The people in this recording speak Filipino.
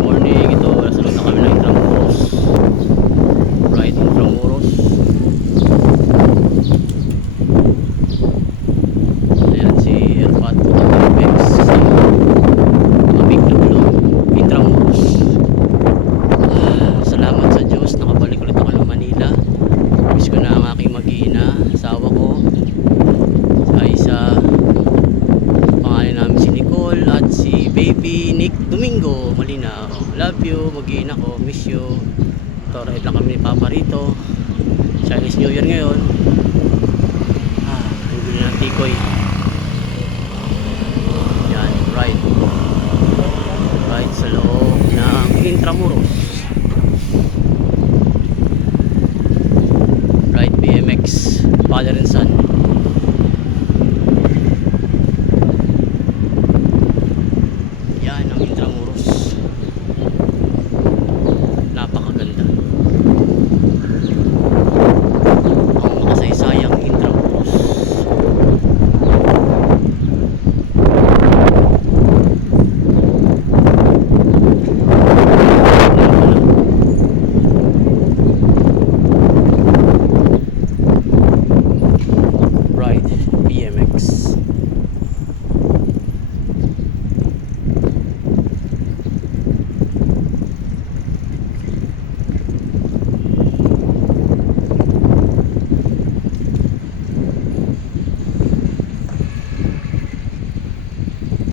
Morning, ito nasunod na kami ng Intramuros. Right, Intramuros. Ayan si Erpat Bex, Mabig na Bulo, Intramuros. Salamat sa Diyos, nakabalik ulit ako ng Manila. Miss ko na ang aking mag-iina, asawa ko. Ay sa pangalan namin si Nicole at si baby Nick Domingo Malinaw. Love you, mag-iina ko, miss you. Ito, ride lang kami ni Papa rito. Chinese New Year ngayon. Ang gulo ng tikoy. Yan, ride sa loob ng Intramuros.